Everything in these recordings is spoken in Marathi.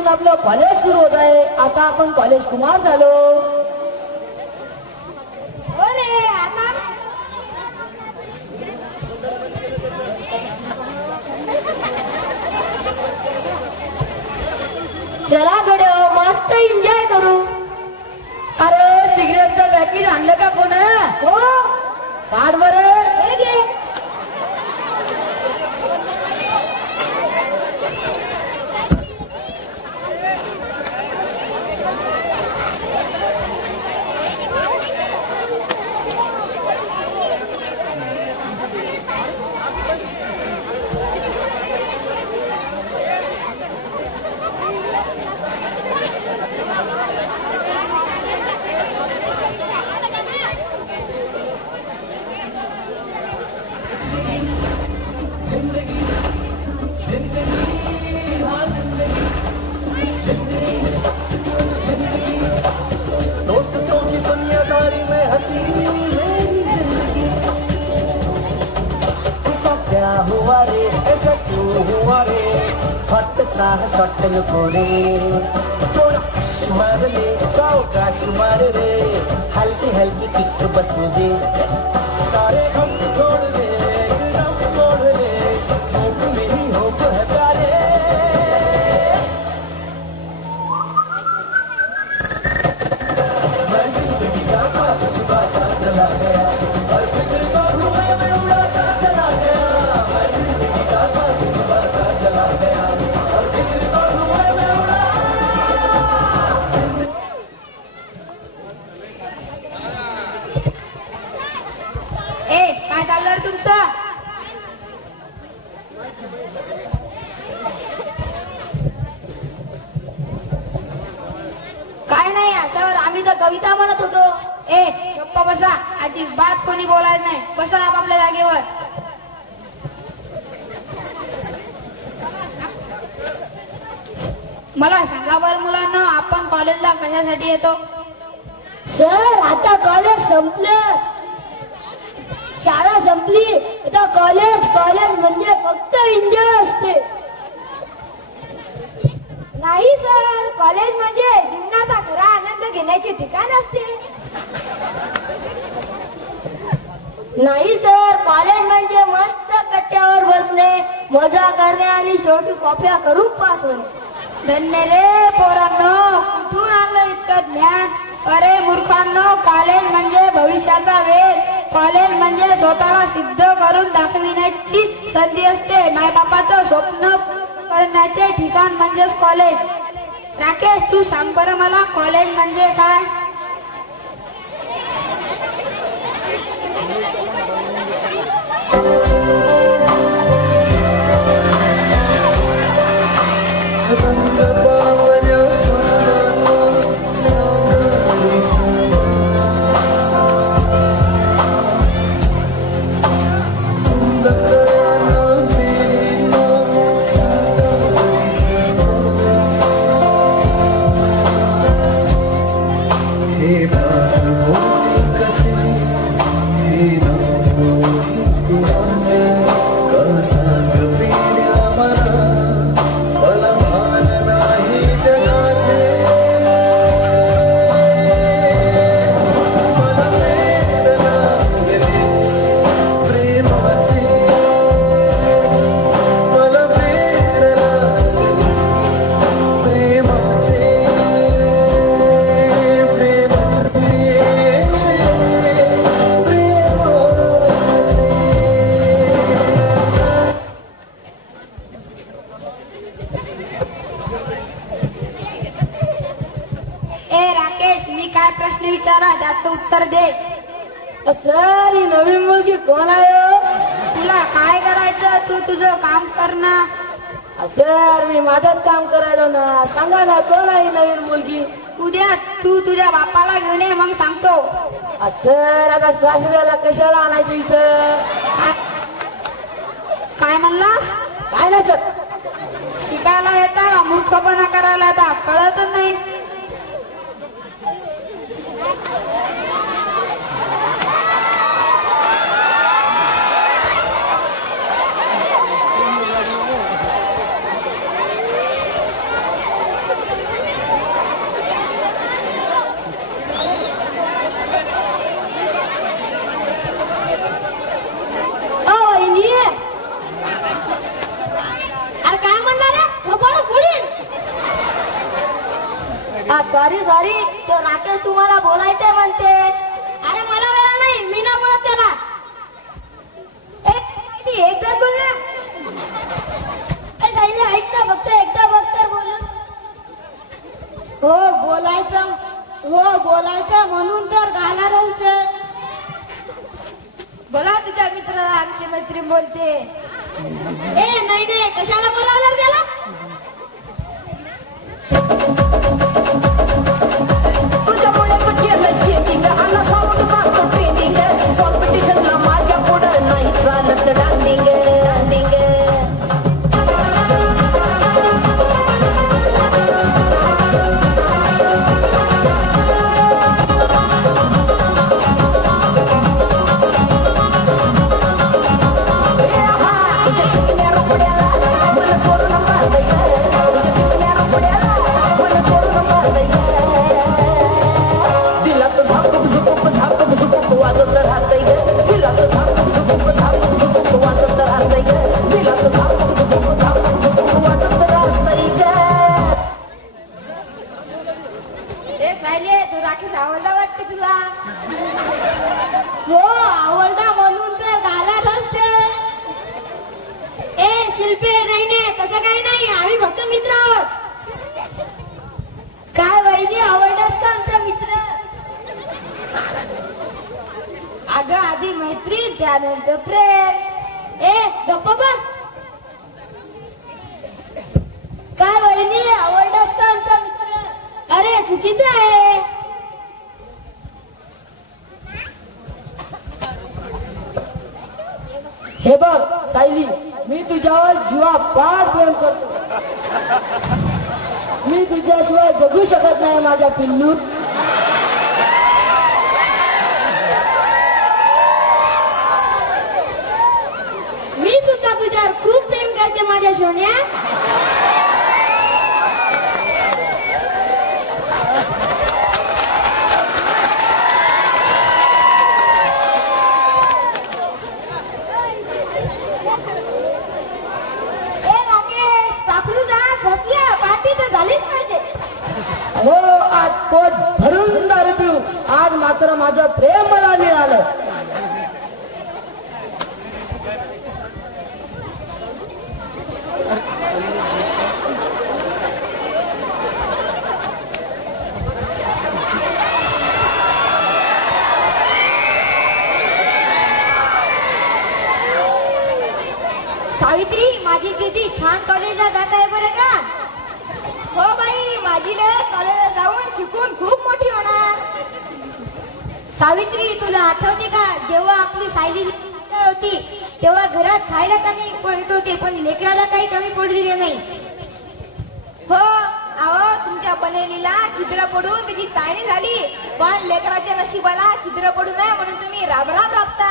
आपलं कॉलेज सुरू होत आहे. आता आपण कॉलेज कुमार झालो. உனக்காக தொட்டது போரே மரலே सावकाश मारे रे हलकी हलकी किक बसू दे सारे खूप पास धन्य रे पोरांनो कुठून आलं इतकं ज्ञान? अरे मूर्खांनो कॉलेज म्हणजे भविष्याचा वेळ कॉलेज म्हणजे स्वतःला सिद्ध करून दाखविण्याची संधी असते. माय बापाचं स्वप्न करण्याचे ठिकाण म्हणजेच कॉलेज. राकेश तू सांग बरं मला कॉलेज म्हणजे काय? Thank you. Thank you. Sir आता सासऱ्याला कशाला आणायचं इथं? काय म्हणला? काय नाही सर. शिकायला येता मूर्खपणा करायला येता कळतच नाही. Sorry sorry. तो राकेश तुम्हाला बोलायचंय म्हणते. अरे मला वेळ नाही. मी ना बोलत त्याला. ए, सायली, एकदाच बोल ना ऐक ना फक्त एकदा बघ तर बोल. हो बोलायचं. हो बोलायचं म्हणून तर घालणारच बोला तुझ्या मित्राला आमची मैत्रीण बोलते. ए नाही नाही. कशाला बोलावलं त्याला? केलं चेटिंग आला साऊंड मारतो तुझ्यावर खूप प्रेम करते माझ्या सोन्या. हो आज पोट भरून दारू पिऊ. आज मात्र माझं प्रेम मला मिळालं सावित्री माझी दिदी छान कॉलेजला जात आहे बरं का? हो बाई माझी कॉलेजला जाऊन शिकून खूप मोठी होणार. सावित्री तुला आठवते का? जेव्हा आपली सायली होती तेव्हा घरात खायला कमी पडत होते पण लेकराला काही कमी पडू दिले नाही. हो अहो तुमच्या बनेलीला छिद्र पडून त्याची चाळणी झाली. पण लेकराच्या नशिबाला छिद्र पडू नये म्हणून तुम्ही राबराब राबता.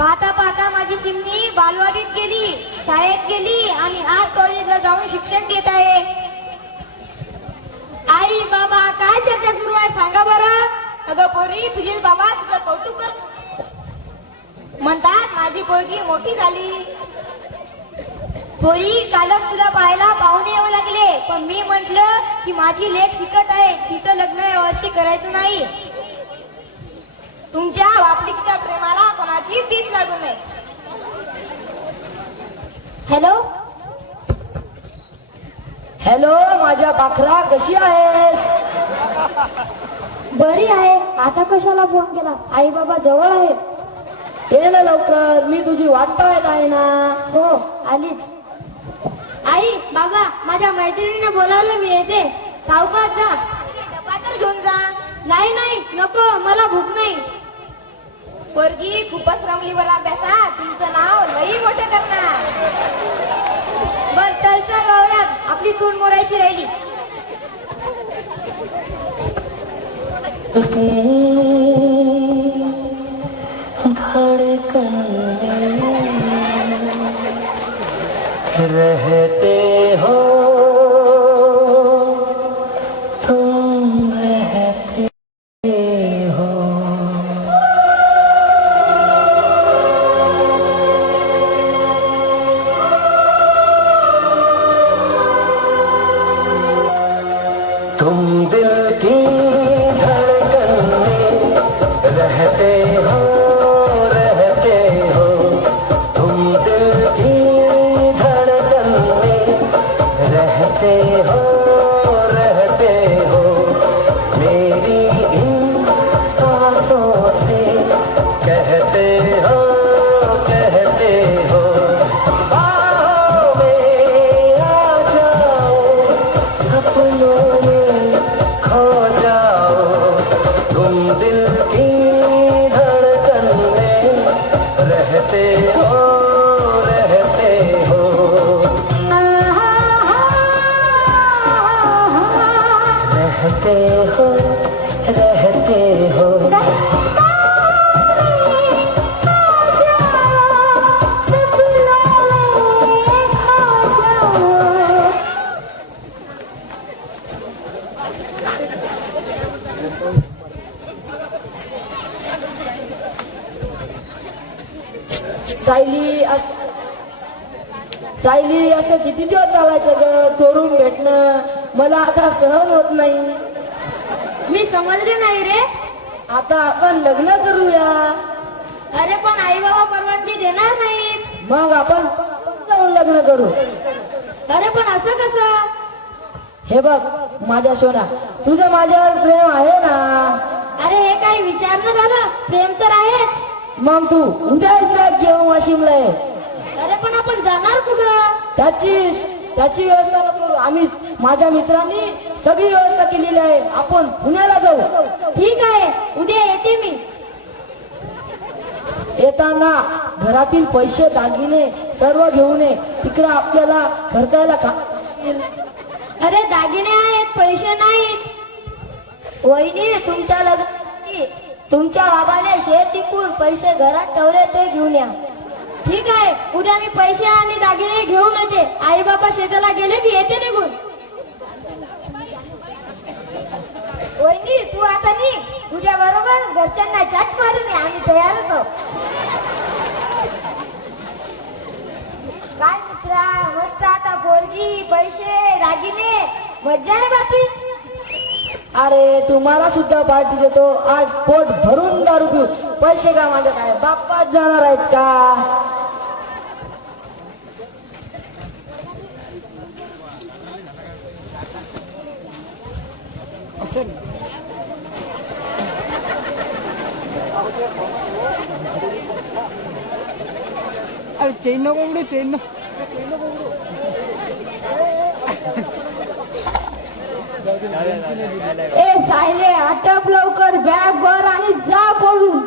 पाहता पाहता माझी चिमणी बालवाडीत गेली शाळेत गेली आणि आज कॉलेजला जाऊन शिक्षण घेत आहे. आई बाबा काय चर्चा सुरू आहे सांगा बरं. अगं पोरी तुझे बाबा तुझं कौतुक कर. म्हणतात माझी पोरगी मोठी झाली. पोरी कालच तुला पाहायला पाहुणे येऊ लागले. पण मी म्हंटल की माझी लेख शिकत आहे. तिचं लग्न यावर्षी करायचं नाही. तुमच्या वापलिकीच्या प्रेमाला कोणाची तीच लागू नये. हॅलो हॅलो माझ्या पाखरा कशी आहेस? बरी आहे. आता कशाला फोन केला? आई बाबा जवळ आहेत. ये ना लवकर मी तुझी वाट पाहत आहे ना. हो आलीच. आई बाबा माझ्या मैत्रिणीने बोलावलं मी येते. सावकार जा. घेऊन जा. नाही नाही नको मला भूक नाही. पोरगी खूपच रमली बरं अभ्यासात. तुमचं नाव लई मोठं करणार. बर चल चल राहूया आपली तूण मोरायची राहिली. धड़कन रहते असं किती दिवस चालायचं ग? चोरून भेटणं. मला आता सहन होत नाही. मी समजले नाही रे. आता आपण लग्न करूया. अरे पण आई बाबा परवानगी देणार नाहीत. मग आपण जाऊन लग्न करू? अरे पण असं कसं? हे बघ माझ्या सोना तुझं माझ्यावर प्रेम आहे ना? अरे हे काही विचारणं झालं? प्रेम तर आहेच. मग तू उद्याच बॅग घेऊन वाशिमला ये. अरे पण आपण जाणार कुठं? त्याची त्याची व्यवस्था नको. करू आम्ही माझ्या मित्रांनी सगळी व्यवस्था केलेली आहे. आपण पुण्याला जाऊ. ठीक आहे. उद्या येते मी. येताना घरातील पैसे दागिने सर्व घेऊन ये. तिकडे आपल्याला खर्चायला का अरे दागिने आहेत पैसे नाहीत. वहिनी तुमच्या लग्न तुमच्या बाबाने शेत विकून पैसे घरात ठेवले ते घेऊन या. ठीक आहे. उद्या मी पैसे आणि दागिने घेऊन येते. आई बाबा शेताला गेले की येते निघून. वहिनी तू आता नी उद्या बरोबर घरच्यांना चाट मारून ये. आम्ही तयार होतो. काय मित्रा मस्त आता पोरगी पैसे दागिने. मज्जा आहे बापी. अरे तुम्हाला सुद्धा पार्टी देतो. आज पोट भरून दारू पिऊ. पैसे का माझ्या काय? बाप्पाच जाणार आहेत का? अरे चेन नको उडू चेन ए सायले आटप लवकर बॅग भर आणि जा पळून.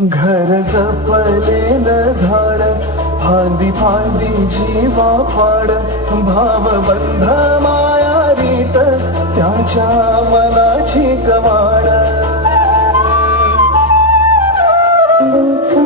घर जपलेलं झाड फांदी फांदी जीवा फाड. भावबंध माया रीत त्याच्या मनाची कवाड लेख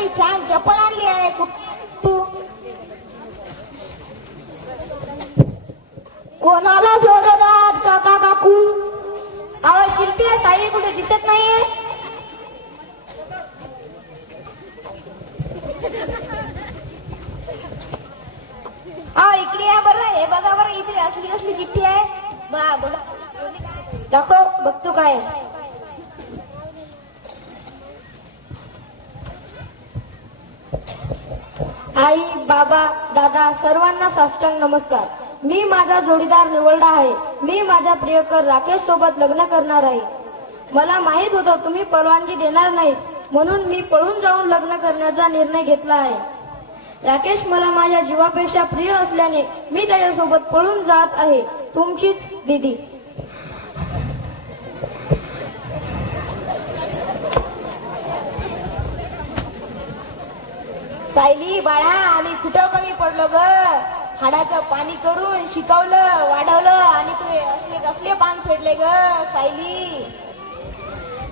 मी छान चप्पल आणली आहे तू. कोणाला शोधतात काका काकू? अहो शिल्पी साई कुठे दिसत नाहीये? अहो इकडे या बरं हे बघा बरं इथे असली कसली चिठ्ठी आहे. बा बघा. दाखव बघतो काय आहे. आई बाबा दादा सर्वांना साष्टांग नमस्कार. मी माझा जोडीदार निवडला आहे. मी माझ्या प्रियकर राकेश सोबत लग्न करणार आहे. मला माहीत होतं तुम्ही परवानगी देणार नाही. म्हणून मी पळून जाऊन लग्न करण्याचा निर्णय घेतला आहे. राकेश मला माझ्या जीवापेक्षा प्रिय असल्याने मी त्याच्यासोबत पळून जात आहे. तुमचीच दीदी. सायली बाळा आम्ही कुठं कमी पडलो ग? हाडाचं पाणी करून शिकवलं वाढवलं आणि तू असले कसले पान फेडले ग सायली?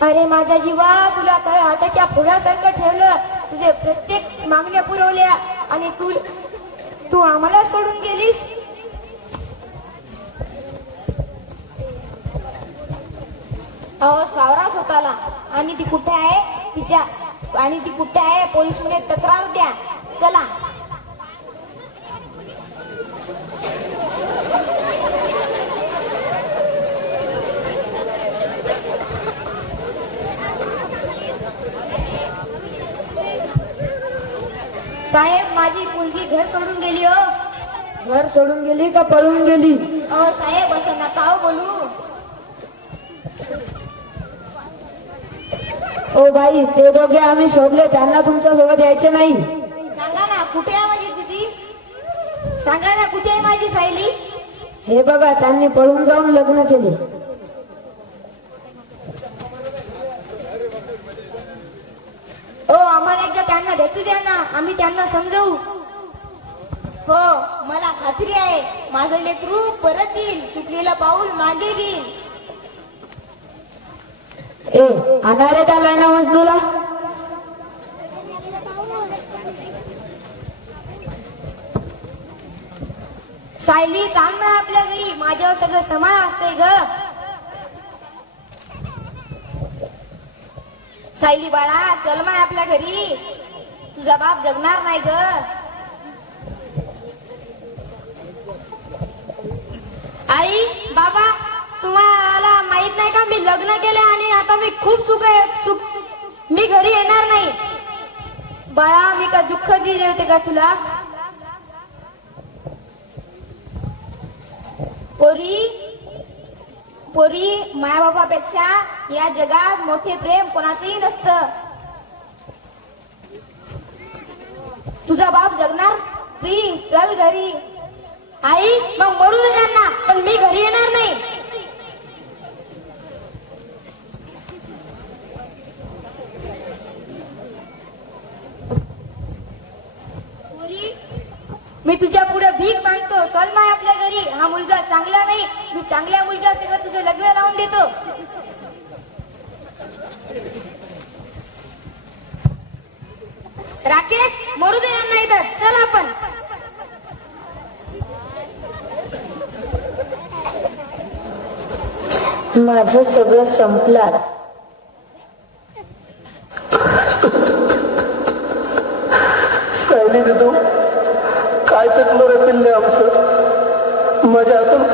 अरे माझा जीवा तुला हाताच्या फुलासारखं ठेवलं? तुझे प्रत्येक मागण्या पुरवल्या आणि तू तू आम्हाला सोडून गेलीस? अहो सावरा स्वतःला आणि ती कुठे आहे? तिच्या आणि ती कुठे आहे? पोलीसमध्ये तक्रार द्या. चला. साहेब माझी मुलगी घर सोडून गेली हो. घर सोडून गेली का पळून गेली? अहो साहेब असं नका हो बोलू. ओ बाई ते दोघे आम्ही शोधले त्यांना तुमच्यासोबत यायचे नाही. सांगा ना कुठे आहे माझी दिदी? सांगा ना कुठे आहे माझी सायली? हे बघा त्यांनी पळून जाऊन लग्न केले. ओ आम्हाला एकदा त्यांना भेटू द्या ना आम्ही त्यांना समजवू. हो मला खात्री आहे माझं लेकरू परत येईल चुकलेलं पाऊल मागे घेईल. ए अनारे त्या लाईना मजनूला. सायली चाल ना आपल्या घरी. माझ्यावर सगळं समान असतंय ग. सायली बाळा चल माय आपल्या घरी. तुझा बाप जगणार नाही ग आई बाबा तुम्हाला माहीत नाही का मी लग्न केले आणि आता मी खूप सुख आहे सुख मी घरी येणार नाही. बाळा मी का दुःख दिले होते का तुला? पोरी पोरी मायाबापापेक्षा या जगात मोठे प्रेम कोणाचंही नसतं. तुझा बाप जगणार? प्री चल घरी. आई मग मरू दे त्यांना पण मी घरी येणार नाही पोरी मी तुझ्या पुढे भीक मागतो. चल माय आपल्या घरी. हा मुलगा चांगला नाही. मी चांगल्या मुलगा सगळं तुझं लग्न लावून देतो. राकेश मरू दे यांना इथं. चल आपण. माझं सगळं संपलं.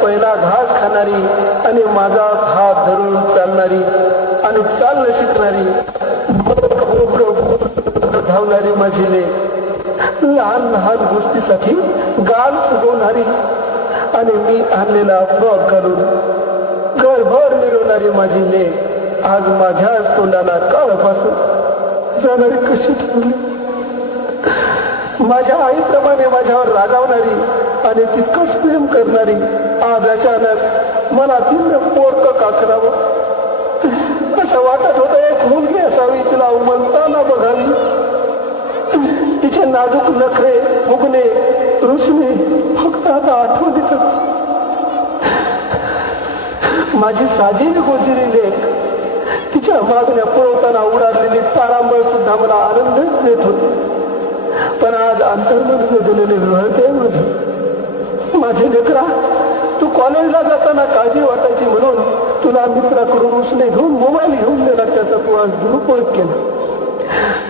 पहिला घास खाणारी आणि माझाच हात धरून चालणारी आणि चालणं शिकणारी धावणारी माझी ले लहान लहान गोष्टीसाठी गाल फुगवणारी आणि मी आणलेला बग घालून घरभर मिरवणारी माझी ले आज माझ्याच तोंडाला काळपासून जाणारी कशी ठेवली माझ्या आईप्रमाणे माझ्यावर रागावणारी आणि तितकंच प्रेम करणारी आज अचानक मला तीव्र पोरक का करावं असं वाटत होतं एक मुलगी असावी तिला उमलताना बघावी. तिचे नाजूक नखरे फुगणे रुसणे फक्त आता आठवणीतच. माझी साजेली गोजिरी लेख तिच्या मागण्या पळवताना उडालेली तारांबळ सुद्धा मला आनंदच देत होते. पण आज अंतर्मन दिलेले रळते माझं. माझे लेकरा तू कॉलेजला जाताना काळजी वाटायची म्हणून तुला मित्राकडून उसने घेऊन मोबाईल घेऊन दिला त्याचा तू आज दुरुपयोग केला.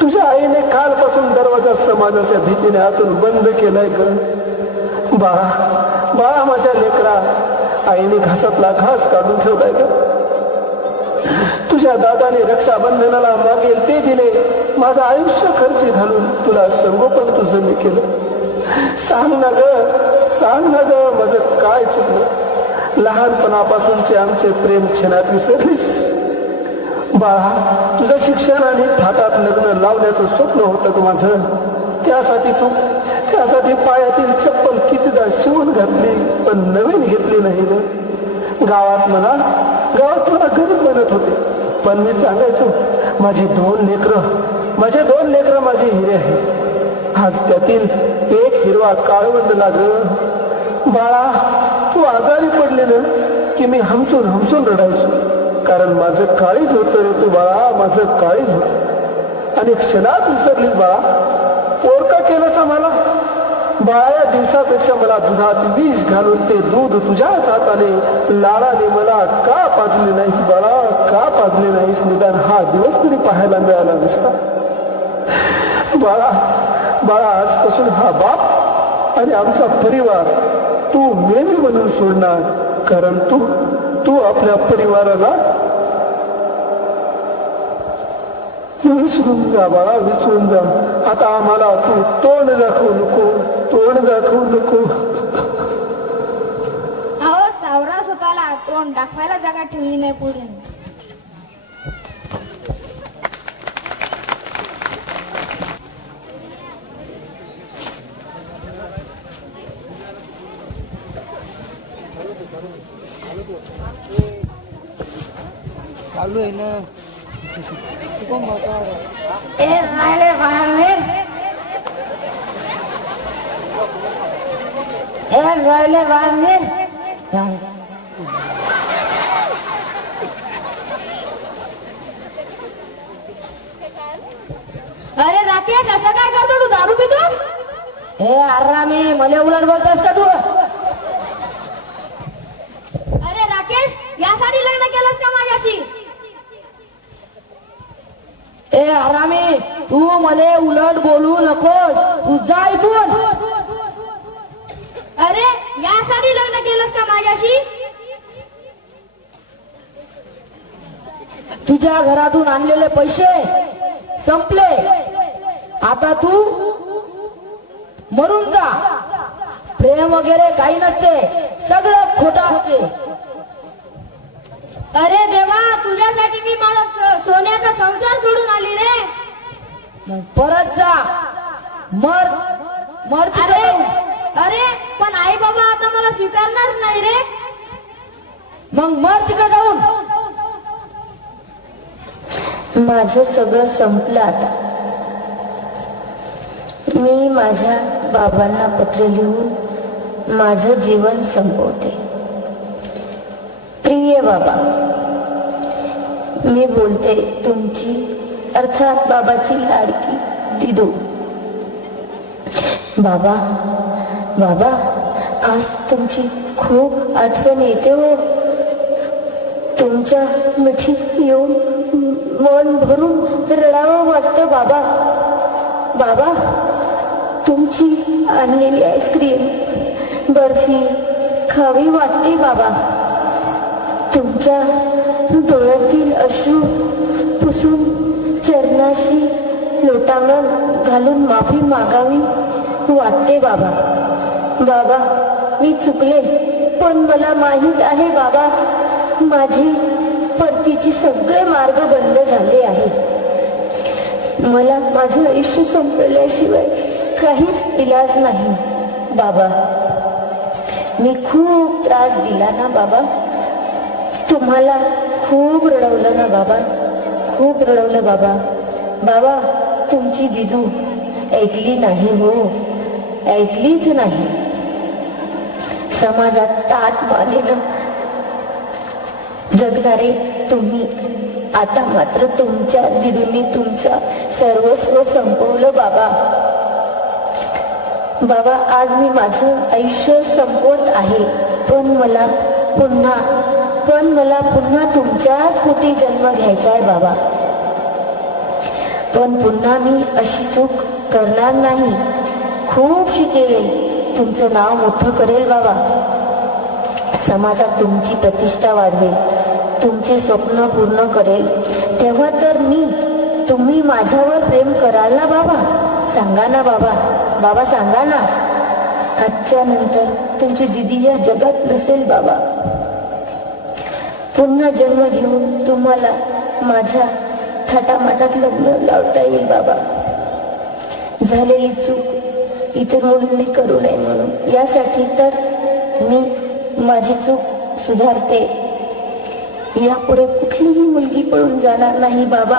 तुझ्या आईने कालपासून दरवाजा समाजाच्या भीतीने आतून बंद केलाय ग. बाळा बाळा माझ्या लेकरा आईने घासातला घास काढून ठेवलाय ग. तुझ्या दादाने रक्षाबंधनाला मागेल ते दिले माझं आयुष्य खर्ची घालून तुला संगोपन तुझं मी केलं. सांग ना ग सांग ना ग माझं काय चुकलं लहानपणापासूनचे आमचे प्रेम क्षणात विसरलीस. बाळा तुझं शिक्षण आणि थाटात लग्न लावण्याचं स्वप्न होतं ग माझं? त्यासाठी तू त्यासाठी पायातील चप्पल कितीदा शिवून घातली पण नवीन घेतली नाही ग. गावात मला गावात मला गरीब बनत होते. पण मी सांगायचो माझी दोन लेकरं माझे दोन लेकरं माझे हिरे आहेत. आज त्यातील एक हिरवा काळवंडला ग बाळा तू आजारी पडले ना की मी हमसून हमसून रडायचो. कारण माझं काळीच होतं रे तू बाळा माझं काळीच होत. आणि क्षणात विसरली बाळा पोरका केलंस मला. बाळा दिवसापेक्षा मला दुधात विष घालून ते दूध तुझ्याच हाताने लाडाने मला का पाजले नाहीस बाळा का पाजले नाहीस? निदान हा दिवस तरी पाहायला मिळाला नसता. बाळा बाळा आजपासून हा बाप आणि आमचा परिवार तू मेली म्हणून सोडणार कारण तू तू आपल्या परिवाराला विसरून जा बाळा विसरून जा. आता आम्हाला तू तोंड दाखवू नको तोंड दाखवू नको. अहो सावरा स्वतःला तोंड दाखवायला जागा ठेवली नाही पुढे चालू आहे ना ए राहिले बाहेर ए राहिले बाहेर अरे राकेश असं काय करतो तू? दारू पितोस? हे आरामी मला उलट बोलतोस का तू? अरे राकेश यासाठी लग्न केलंस का माझ्याशी? ए आरामी तू मला उलट बोलू नकोस. तू जा इथून. केलंस का माझ्याशी? तुझ्या घरातून आणलेले पैसे संपले. आता तू मरून जा. प्रेम वगैरे काही नसते. सगळं खोटं असते. अरे देवा तुझ्यासाठी मी माझा सोन्याचा संसार सोडून आली रे. परत जा. मर मर अरे. अरे पण आई बाबा आता मला स्वीकारणार नाही रे. मग मर तिकडे जाऊन. माझं सगळं संपलं आता. मी माझ्या बाबांना पत्र लिहून माझं जीवन संपवते. प्रिय बाबा मी बोलते तुमची अर्थात बाबाची लाडकी दिदू. बाबा बाबा आज तुमची खूप आठवण येते हो. तुमच्या मिठीत येऊन मन भरून रडावं वाटतं बाबा. बाबा तुमची आणलेली आईस्क्रीम बर्फी खावी वाटते बाबा. तुमच्या डोळ्यातील अश्रू पुसून चरणाशी लोटांगण घालून माफी मागावी वाटते बाबा. बाबा मी चुकले पण मला माहीत आहे बाबा माझी परतीची सगळे मार्ग बंद झाले आहे मला माझं आयुष्य संपल्याशिवाय काहीच इलाज नाही बाबा. मी खूप त्रास दिला ना बाबा. तुम्हाला खूप रडवलं ना बाबा. खूप रडवलं बाबा. बाबा तुमची दिदू ऐकली नाही हो. ऐकलीच नाही. समाजात ताट मानेलं जगणारे तुम्ही आता मात्र तुमच्या दिदूंनी तुमच्या सर्वस्व संपवलं बाबा. बाबा आज मी माझं आयुष्य संपवत आहे पण मला पुन्हा पण मला पुन्हा तुमच्याच कुठे जन्म घ्यायचा आहे बाबा. पण पुन्हा मी अशी चूक करणार नाही. खूप शिकेल. तुमचं नाव मोठं करेल बाबा. समाजात तुमची प्रतिष्ठा वाढवेल. तुमचे स्वप्न पूर्ण करेल. तेव्हा तर मी तुम्ही माझ्यावर प्रेम कराल ना बाबा. सांगा ना बाबा. बाबा सांगा ना. आजच्या नंतर तुमची दिदी या जगात नसेल बाबा. पुन्हा जन्म घेऊन तुम्हाला माझ्या थाटामाटात लग्न लावता येईल बाबा. झालेली चूक इतर मुलींनी करू नये म्हणून. यासाठी तर मी माझी चूक सुधारते. यापुढे कुठलीही मुलगी पळून जाणार नाही बाबा.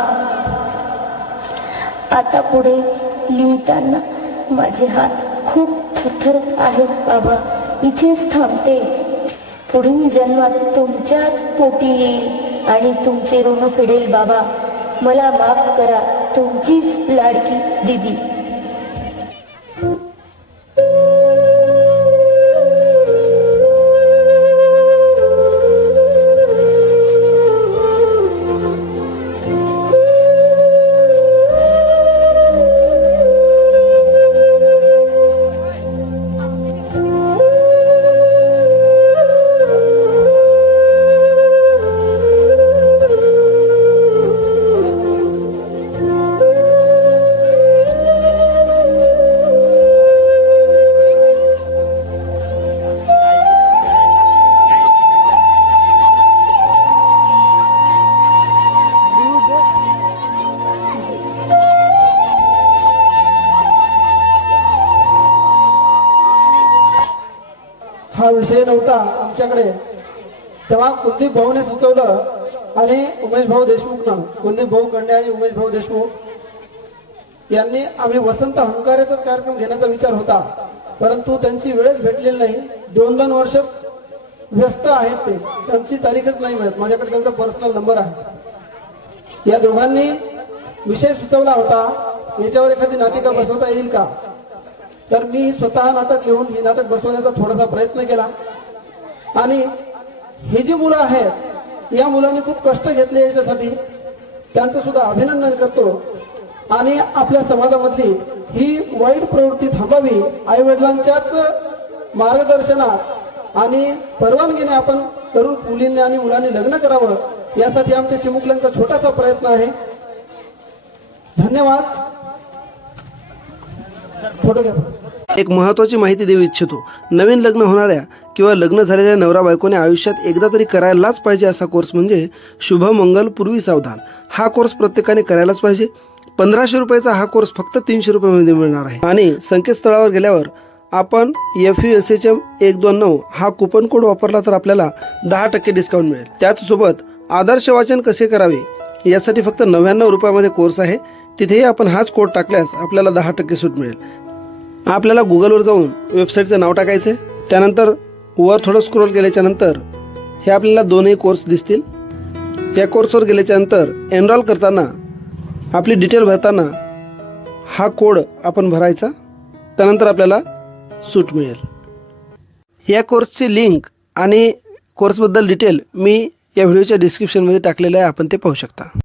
आता पुढे लिहिताना माझे हात खूप थरथर आहेत बाबा. इथेच थांबते. पुढील जन्मात तुमच्याच पोटी येईल आणि तुमचे ऋण फेडेल बाबा. मला माफ करा तुमचीच लाडकी दिदी. हा विषय नव्हता आमच्याकडे. तेव्हा कुलदीप भाऊने सुचवलं आणि उमेश भाऊ देशमुखनं कुलदीप भाऊ कंडे आणि उमेश भाऊ देशमुख यांनी आम्ही वसंत हंकारेचाच कार्यक्रम घेण्याचा विचार होता. परंतु त्यांची वेळच भेटलेली नाही. दोन दोन वर्ष व्यस्त आहेत ते. त्यांची तारीखच नाही मिळत माझ्याकडे त्यांचा पर्सनल नंबर आहे. या दोघांनी विषय सुचवला होता. याच्यावर एखादी नाटिका बसवता येईल का? तर मी स्वतः नाटक लिहून ही नाटक बसवण्याचा थोडासा प्रयत्न केला. आणि ही जी मुलं आहेत या मुलांनी खूप कष्ट घेतले याच्यासाठी. त्यांचं सुद्धा अभिनंदन करतो. आणि आपल्या समाजामधली ही वाईट प्रवृत्ती थांबावी आई वडिलांच्याच मार्गदर्शनात आणि परवानगीने आपण तरुण मुलींनी आणि मुलांनी लग्न करावं यासाठी आमच्या चिमुकल्यांचा छोटासा प्रयत्न आहे. धन्यवाद. एक महत्त्वाची माहिती देऊ इच्छितो. नवीन लग्न होणाऱ्या किंवा लग्न झालेल्या नवरा बायकोने आयुष्यात एकदा तरी करायलाच पाहिजे असा कोर्स म्हणजे शुभमंगल पूर्वी सावधान. हा कोर्स प्रत्येकाने करायलाच पाहिजे. पंधराशे रुपयाचा हा कोर्स फक्त तीनशे रुपयामध्ये मिळणार आहे. आणि संकेतस्थळावर गेल्यावर आपण F U S H M एक दोन नऊ हा कुपन कोड वापरला तर आपल्याला दहा टक्के डिस्काउंट मिळेल. त्याचसोबत आदर्श वाचन कसे करावे यासाठी फक्त नव्याण्णव रुपयामध्ये कोर्स आहे. तिथेही आपण हाच कोड टाकल्यास आपल्याला दहा टक्के सूट मिळेल. आपल्याला गुगलवर जाऊन वेबसाईटचं नाव टाकायचं त्यानंतर वर थोडं स्क्रोल केल्याच्यानंतर हे आपल्याला दोनही कोर्स दिसतील. या कोर्सवर गेल्याच्यानंतर एनरॉल करताना आपली डिटेल भरताना हा कोड आपण भरायचा. त्यानंतर आपल्याला सूट मिळेल. या कोर्सची लिंक आणि कोर्सबद्दल डिटेल मी या व्हिडिओच्या डिस्क्रिप्शनमध्ये टाकलेलं आहे. आपण ते पाहू शकता.